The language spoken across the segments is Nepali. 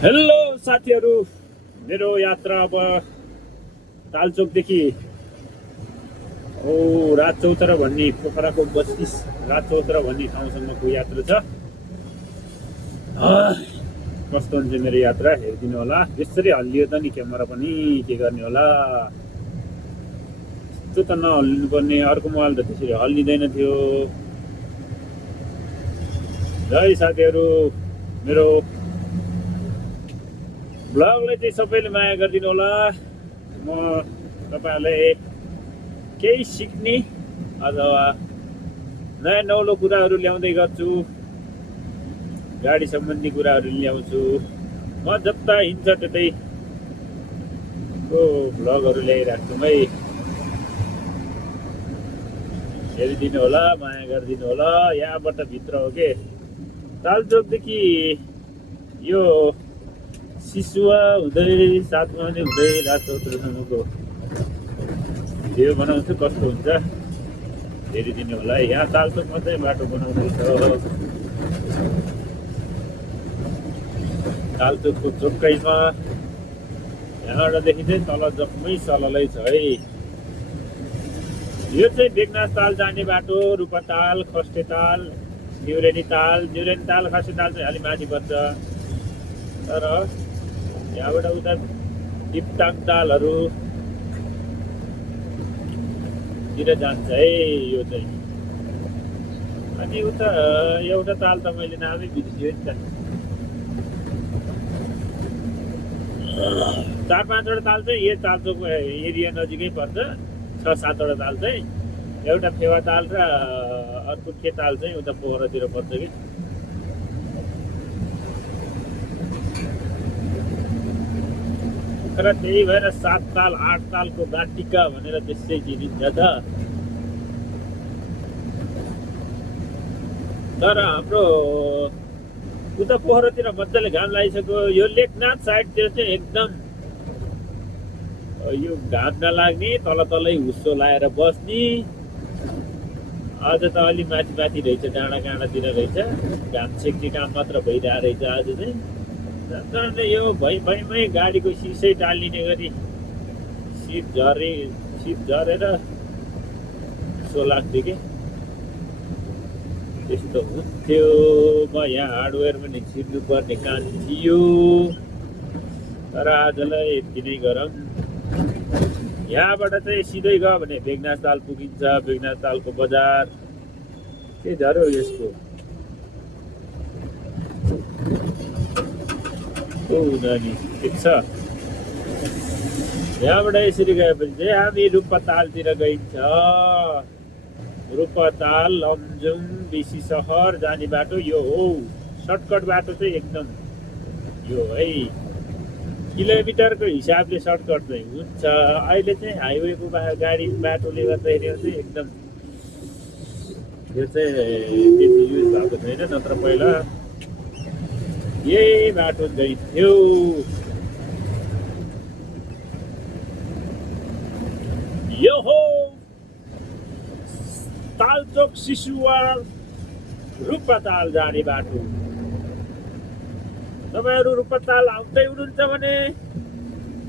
हेलो साथीहरू, मेरो यात्रा अब तालचोकदेखि राजचौतारा भन्ने पोखराको बस्तिस राजचौतारा भन्ने ठाउँसम्मको यात्रा छ। कस्तो हुन्छ मेरो यात्रा हेरिदिनु होला। यसरी हल्लियो त नि क्यामेरा पनि के गर्ने होला। यस्तो त नहल्लिनु पर्ने, अर्को मोबाइल त त्यसरी हल्लिँदैन थियो। है साथीहरू, मेरो ब्लगलाई चाहिँ सबैले माया गरिदिनु होला। म तपाईँहरूलाई केही सिक्ने अथवा नयाँ नौलो कुराहरू ल्याउँदै गर्छु, गाडी सम्बन्धी कुराहरू ल्याउँछु। म जता हिँड्छ त्यतैको भ्लगहरू ल्याइराख्छु है। हेरिदिनु होला, माया गरिदिनु होला। यहाँबाट भित्र हो के, तालचोकदेखि यो सिसुवा हुँदै 7 माइल हुँदै राजचौतारासम्मको भिडियो बनाउँछु। कस्तो हुन्छ हेरिदिनु होला। यहाँ तालचोकमा चाहिँ बाटो बनाउँदैछ। तालचोकको चोकैमा यहाँबाटदेखि चाहिँ तल जम्मै सललै छ है। यो चाहिँ बेगनाथ ताल जाने बाटो। रूपाताल, खस्टेताल, न्युरेनी ताल, खस्टेताल चाहिँ अलि माथि पर्छ। तर यहाँबाट उता टिपटाङ तालहरूतिर जान्छ है यो चाहिँ। अनि उता एउटा ताल त मैले नामै बिर्सियो नि त। 4-5वटा ताल चाहिँ यो तालचोकको एरिया नजिकै पर्छ। 6-7वटा ताल चाहिँ, एउटा फेवा ताल र अर्को के ताल चाहिँ उता पोखरातिर पर्छ कि। तर त्यही भएर 7 ताल 8 तालको गाटिका भनेर त्यसै चिनिन्छ त। तर हाम्रो उता पोखरातिर मजाले घाम लागिसक्यो। यो लेखनाथ साइडतिर चाहिँ एकदम यो घाम नलाग्ने, तल तलै हुस्सो लाएर बस्ने। आज त अलि माथि माथि रहेछ, डाँडा काँडातिर रहेछ। घाम सेक्ने काम मात्र भइरहेको रहेछ आज चाहिँ। यो भैमै गाडीको सिसै टालिने गरी सिट झरेर सो लाग्थ्यो कि। त्यस्तो हुन्थ्यो। म यहाँ हार्डवेयर पनि छिर्नुपर्ने काम थियो, तर आजलाई यति नै गरौँ। यहाँबाट चाहिँ सिधै गयो भने बेगनाथ ताल पुगिन्छ। बेगनाथ तालको बजार के झऱ्यो यसको। नानी ठिक छ। यहाँबाट यसरी गएपछि चाहिँ हामी रूपातालतिर गइन्छ। रूपाताल, लमजुङ, बेसी सहर जाने बाटो यो हो। सर्टकट बाटो चाहिँ एकदम यो है। किलोमिटरको हिसाबले सर्टकट चाहिँ हुन्छ। अहिले चाहिँ हाइवेको गाडी बाटोले गर्दाखेरि चाहिँ एकदम यो चाहिँ त्यति युज भएको छैन। नत्र पहिला यही बाटो गइथ्यो। यो हो तालचोक सिसुवा रूपाताल जाने बाटो। तपाईँहरू रूपाताल आउँदै हुनुहुन्छ भने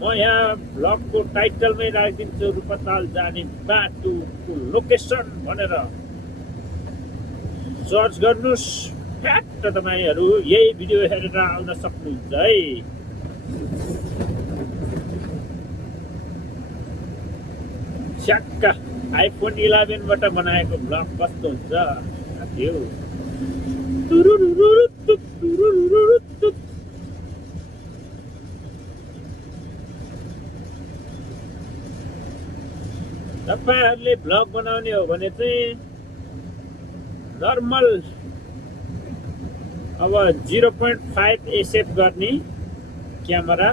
म यहाँ ब्लगको टाइटलमै राखिदिन्छु, रूपाताल जाने बाटोको लोकेसन भनेर सर्च गर्नुहोस्। फ्याक्ट तपाईँहरू यही भिडियो हेरेर आउन सक्नुहुन्छ है। स्याक्क आइफोन 11बाट बनाएको ब्लग कस्तो हुन्छ साथीहरु। तपाईहरुले ब्लग बनाउने हो भने चाहिँ नर्मल अब 0.5 एसएफ गर्ने क्यामेरा,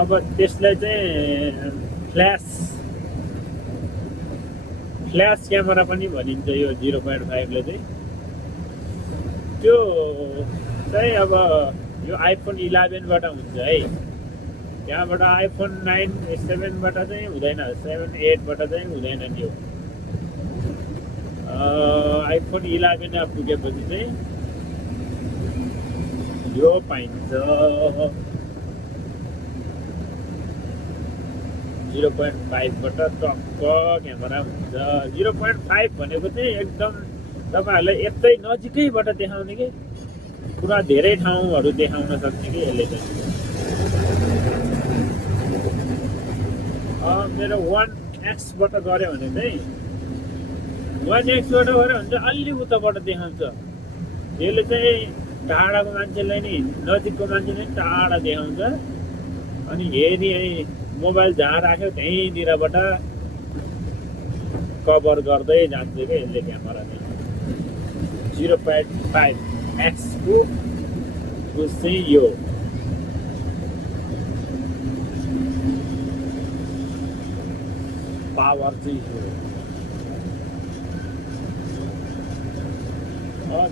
अब त्यसलाई चाहिँ फ्ल्यास क्यामेरा पनि भनिन्छ यो 0.5 ले चाहिँ। त्यो चाहिँ अब यो आइफोन 11 बाट हुन्छ है। त्यहाँबाट आइफोन 9 7 बाट चाहिँ हुँदैन, 7 8 बाट चाहिँ हुँदैन त्यो। आइफोन 11 पुगेपछि चाहिँ यो पाइन्छ 0.5 बाट टक्क क्यामेरा हुन्छ। 0.5 भनेको चाहिँ एकदम तपाईहरुलाई यतै नजिकैबाट देखाउने के पुरा धेरै ठाउँहरु देखाउन सक्ने के यसले चाहिँ। मेरो 1x बाट गरे भने चाहिँ 1x बाट गरे भने चाहिँ अलि उताबाट देखाउँछ। यसले चाहिँ टाढाको मान्छेलाई नि नजिकको मान्छेलाई टाढा देखाउँछ। अनि हेरी मोबाइल जहाँ राख्यो त्यहीँनिरबाट कभर गर्दै जान्छ क्या यसले क्यामेरा चाहिँ। 0.5x को चाहिँ यो पावर चाहिँ यो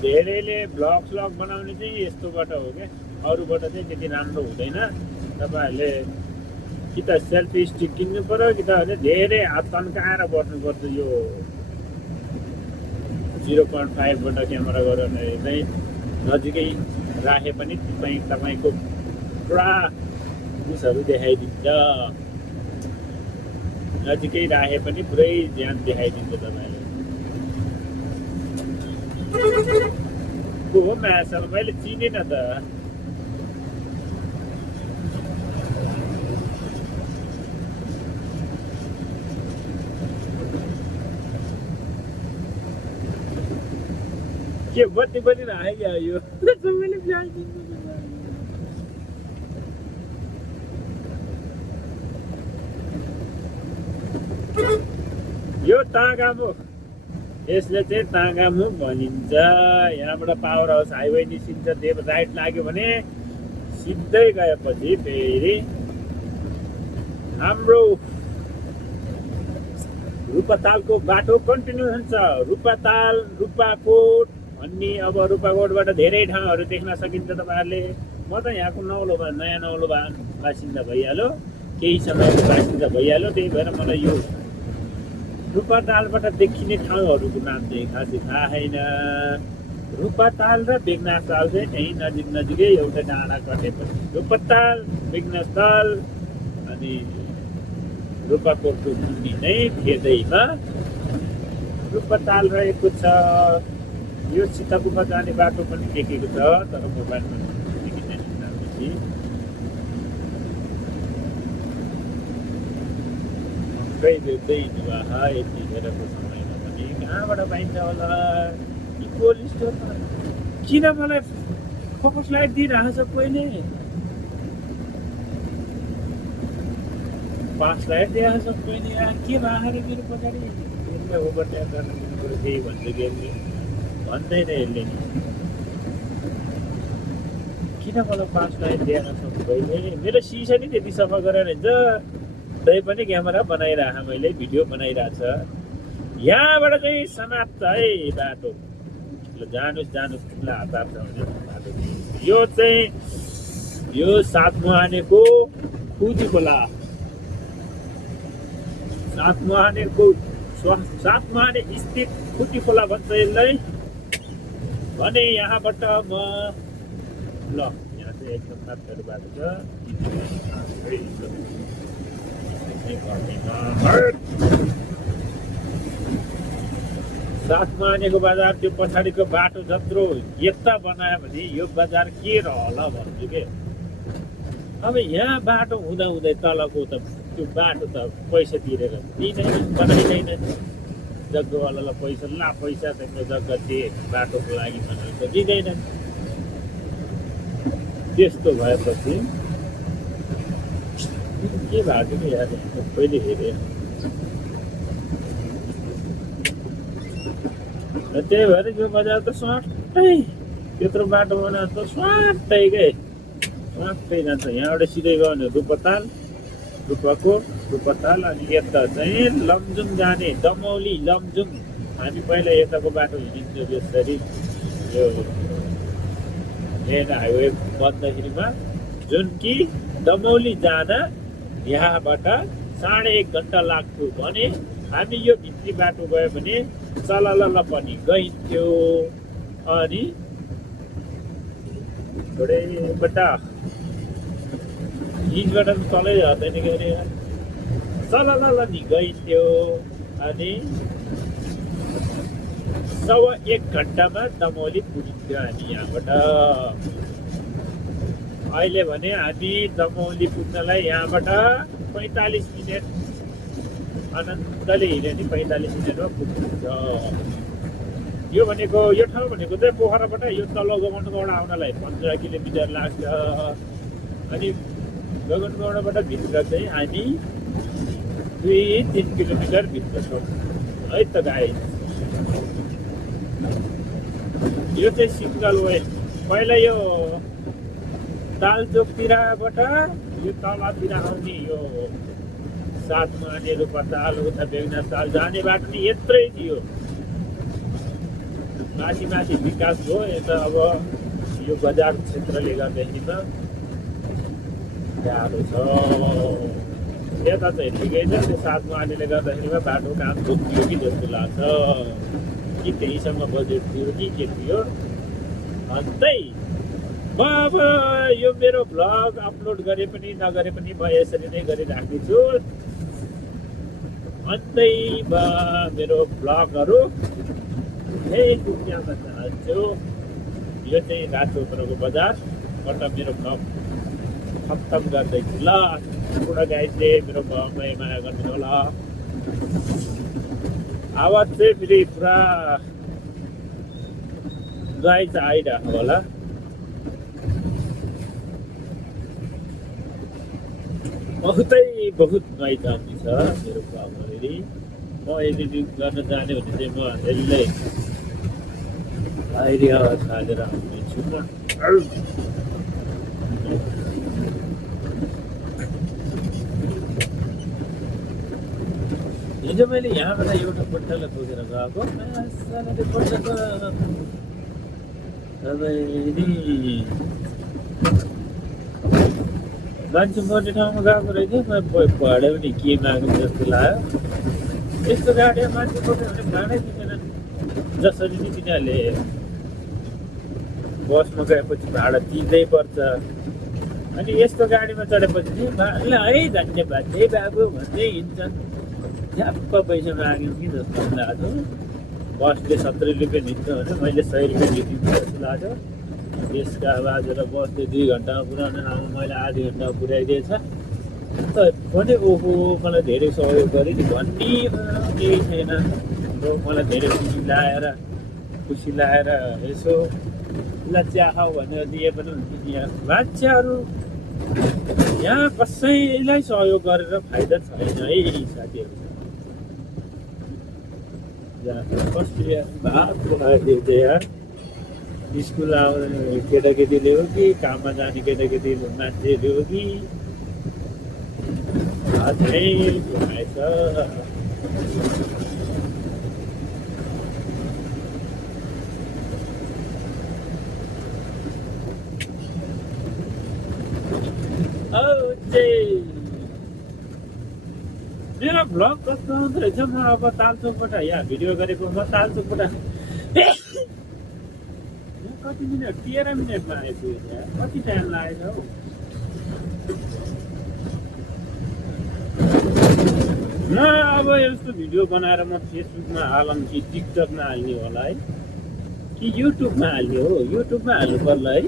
धेरैले ब्लग बनाउने चाहिँ यस्तोबाट हो क्या, अरूबाट चाहिँ त्यति राम्रो हुँदैन। तपाईहरुले कि त सेल्फी स्टिक किन्नु पर्यो कि त धेरै हात तन्काएर बस्नुपर्छ। यो 0.5 बाट क्यामेरा गऱ्यो भने चाहिँ नजिकै राखे पनि तपाईको पुरा उसहरू देखाइदिन्छ। नजिकै राखे पनि पुरै ज्यान देखाइदिन्छ तपाईले। को हो म्यासल मैले चिनेन त। के बत्ती पनि राखेको यो सबैले प्याज दिन्छ। यो तागामुख, यसले चाहिँ तागामुख भनिन्छ। यहाँबाट पावर हाउस हाइवे निस्किन्छ, देव राइट लाग्यो भने सिधै गएपछि फेरि हाम्रो रूपातालको बाटो कन्टिन्यू हुन्छ। रूपाताल, रूपाकोट भन्ने अब रूपाकोटबाट धेरै ठाउँहरू देख्न सकिन्छ तपाईहरुले। म त यहाँको नौलोबा, नयाँ नौलोबा बासिन्दा भइहाल्यो, केही समयको बासिन्दा भइहाल्यो। त्यही भएर मलाई यो रूपातालबाट देखिने ठाउँहरूको नाम चाहिँ खासै थाहा छैन। रूपाताल र बेगनासताल चाहिँ त्यहीँ नजिकै एउटा डाँडा कटेपछि रूपाताल, बेगनासताल अनि रूपाकोटको मुनि नै फेदैमा रूपाताल रहेको छ। यो सीताकुपा जाने बाटो पनि लेखेको छ, तर मोबाइलमा देखिँदैन। यति बेलाको समयमा पनि कहाँबाट पाइन्छ होला इक्वल स्टोरमा? किन मलाई फोकस लाइट दिइरहेको छ कोहीले? पास लाइट दिएको छ कोहीले? के भएको मेरो पछाडि गेमलाई ओभरट्याक गर्न दिनुपऱ्यो केही भन्छ गेमले भन्दैन। यसले किन मलाई पास लाइट दिएको छ कोहीले? मेरो सिसा नि त्यति सफा गरेर हुन्छ, तै पनि क्यामेरा बनाइरहेको मैले, भिडियो बनाइरहेछ। यहाँबाट चाहिँ समाप्त है बाटो। ल जानुस् तिमीलाई हात हाल्छ भने बाटो। यो चाहिँ यो सातमुहानेको खुदी खोला, सातमुहाने स्थित खुदी खोला भन्छ यसलाई। भने यहाँबाट म ल यहाँ चाहिँ एकदम मात्रहरू बाटो छ। सातमुहानेको बजार त्यो पछाडिको बाटो जत्रो यता बनायो भने यो बजार के रहला भन्छु के। अब यहाँ बाटो हुँदा तलको त त्यो बाटो त पैसा तिरेर बनाइँदैन। जग्गावालालाई पैसा पैसा तिम्रो जग्गा दिए बाटोको लागि भनेर त दिँदैन। त्यस्तो भएपछि के भएको थियो यार, पहिले हेरेँ। त्यही भएर यो बजार त स्वाटै त्यत्रो बाटो बनाएर त स्वाटै के स्वाटै जान्छ। यहाँबाट सिधै गयो भने रूपाताल, रूपाकोट, रूपाताल अनि यता चाहिँ लमजुङ जाने दमौली लमजुङ। हामी पहिला यताको बाटो हिँडिन्थ्यो यसरी, यो मेन हाइवे बन्दाखेरिमा, जुन कि दमौली जाँदा यहाँबाट 1.5 घन्टा लाग्थ्यो भने हामी यो भित्री बाटो गयो भने चलल पनि गइन्थ्यो। अनि थोरै बट्टा हिजबाट तलै हदैन के अरे चल नि गइन्थ्यो अनि 1.25 घन्टामा दमौली पुगिन्थ्यो हामी यहाँबाट। अहिले भने हामी दमौली पुग्नलाई यहाँबाट 45 मिनट अनन्तले हिँड्यो नि 45 मिनटमा पुग्छ। यो भनेको यो ठाउँ भनेको चाहिँ पोखराबाट यो तल गगनगौडा आउनलाई 15 किलोमिटर लाग्छ। अनि गगनगौडाबाट भित्र चाहिँ हामी 2-3 किलोमिटर भित्र छौँ है त गाइस। यो चाहिँ सिङ्गल वे। पहिला यो तालचोकतिरबाट यो तलतिर आउने यो 7 मानेहरू पताल उता बेगनाथ ताल जाने बाटो नि यत्रै थियो। माथि विकास भयो यता अब यो बजार क्षेत्रले गर्दाखेरि त गाह्रो छ। यता चाहिँ ठिकै छ, त्यो 7 मानेले गर्दाखेरिमा बाटो काम रोकियो कि जस्तो लाग्छ कि त्यहीसँग बजेट थियो कि के थियो। अन्तै अब यो मेरो भ्लग अपलोड गरे पनि नगरे पनि म यसरी नै गरिराख्दैछु। अन्तै मेरो भ्लगहरू दुनियाँमा चाहन्छु। यो चाहिँ राजचोकको बजारबाट मेरो भ्लग खत्तम गर्दैछु ल। बुढा गाईले मेरो भ्लगमा माया गरिदिनु होला। आवाज चाहिँ फेरि पुरा नोइज आइरहेको होला। बहुत नोइज आउँदैछ मेरो भ्लगहरू। म एडिटिङ गर्न जाने भने चाहिँ म यसलाई आइडिया छालेर आउँदैछु म। हिजो मैले यहाँबाट एउटा पट्टालाई बोकेर गएको पट्टाको मान्छे मर्ने ठाउँमा गएको रहेछ। म भाडा पनि के माग्नु जस्तो लाग्यो। यस्तो गाडीमा मान्छे बोक्यो भने भाडै दिँदैन। जसरी नि तिनीहरूले बसमा गएपछि भाडा तिर्नै पर्छ। अनि यस्तो गाडीमा चढेपछि चाहिँ ल है धन्यवाद है बाबु भन्दै हिँड्छन्। ठ्याप्प पैसा माग्यौँ कि जस्तो लाग्यो। बसले 70 रुपियाँ लिन्छ भने मैले 100 रुपियाँ लिदिन्छु जस्तो लाग्यो। यसका बाजेर बसले 2 घन्टामा पुऱ्याउने ठाउँमा मैले आधी घन्टामा पुर्याइदिएछ। त भने ओहो मलाई धेरै सहयोग गरेँ नि भन्ने केही छैन। मलाई धेरै खुसी लाएर यसो ल चिया खाऊ भनेर दिए पनि हुन्छ। यहाँ मान्छेहरू यहाँ कसैलाई सहयोग गरेर फाइदा छैन है साथीहरू। कसले भात पकाइदियो चाहिँ यार। स्कुल आउने केटाकेटीले हो कि काममा जाने केटाकेटी मान्छेले हो कि भातै पकाएछ। मेरो भ्लग कस्तो आउँदो रहेछ। म अब तालचोकबाट यहाँ भिडियो गरेको म तालचोकबाट कति मिनट 13 मिनटमा आइपुगेँ। कति टाइम लागेछ हौ। म अब यस्तो भिडियो बनाएर म फेसबुकमा हालौँ कि टिकटकमा हाल्ने होला है कि युट्युबमा हाल्ने हो। युट्युबमा हाल्नु पर्ला है।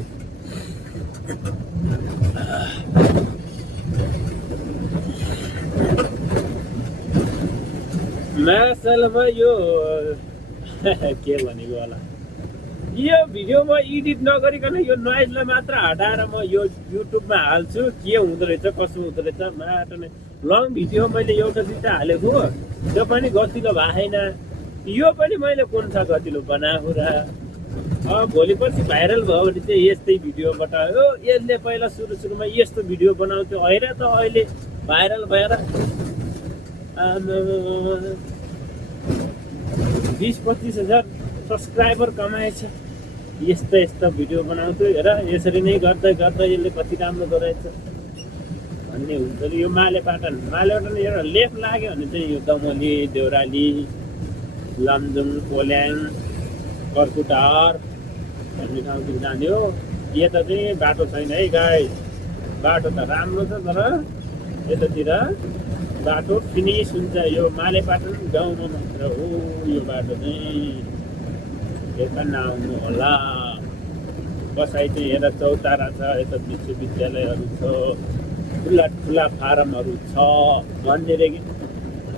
मासलमा यो के भनेको होला। यो भिडियो म एडिट नगरिकन यो नोइजलाई मात्र हटाएर म यो युट्युबमा हाल्छु। के हुँदो रहेछ कसो हुँदो रहेछ माटो नै। लङ भिडियो मैले एउटा दुईवटा हालेको त्यो पनि गतिलो भएन। यो पनि मैले कुन छ गतिलो बनाएको र अब भोलि पर्सि भाइरल भयो भने चाहिँ यस्तै भिडियोबाट हो। यसले पहिला सुरुमा यस्तो भिडियो बनाउँथ्यो होइन त अहिले भाइरल भएर 20-25 हजार सब्सक्राइबर कमाएछ। यस्ता भिडियो बनाउँथ्यो हेर। यसरी नै गर्दै यसले कति राम्रो गरेछ भन्ने हुन्छ। यो मालेपाटन एउटा लेफ्ट लाग्यो भने चाहिँ यो दमली देउराली लमजुङ कोल्याङ कर्कुटार भन्ने ठाउँतिर जाने हो। यता चाहिँ बाटो छैन है गाइस। बाटो त राम्रो छ तर यतातिर बाटो फिनिस हुन्छ। यो मालेपाटन गाउँमा मात्र हो यो बाटो चाहिँ। यता नआउनु होला। बसाइ चाहिँ यता चौतारा छ, यता विश्वविद्यालयहरू छ, ठुला ठुला फारमहरू छ। भनेदेखि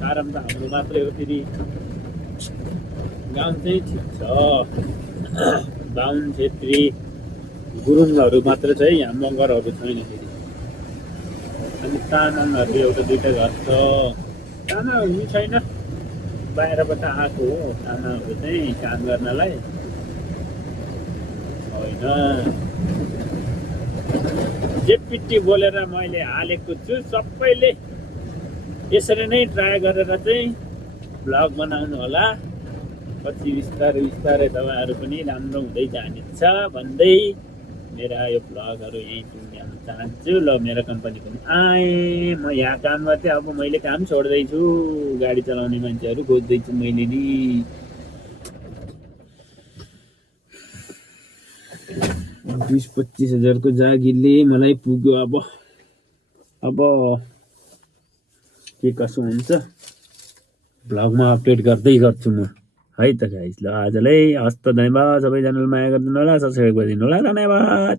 फारम त हाम्रो मात्रै हो। फेरि गाउँ चाहिँ ठिक छ। बाहुन छेत्री गुरुङहरू मात्र छ है, यहाँ मगरहरू छैन फेरि। अनि तामाङहरू एउटा दुइटा घर छ। तामाङहरू छैन, बाहिरबाट आएको हो तामाङहरू चाहिँ काम गर्नलाई होइन। जेपिटी बोलेर मैले हालेको छु। सबैले यसरी नै ट्राई गरेर चाहिँ भ्लग बनाउनु होला। पछि बिस्तारै बिस्तारै तपाईँहरू पनि राम्रो हुँदै जानेछ भन्दै मेरा यो भ्लगहरू यहीँ टुङ्ग्याउन चाहन्छु। ल मेरो कम्पनी पनि आएँ। म यहाँ काम गर्थेँ, अब मैले काम छोड्दैछु। गाडी चलाउने मान्छेहरू खोज्दैछु मैले नि। 20-25 हजारको जागिरले मलाई पुग्यो। अब के कसो हुन्छ भ्लगमा अपडेट गर्दै गर्छु म है त गाइस। ल आजलाई हस्त धन्यवाद। सबैजनाले माया गरिदिनु होला, सब्सक्राइब गरिदिनु होला। धन्यवाद।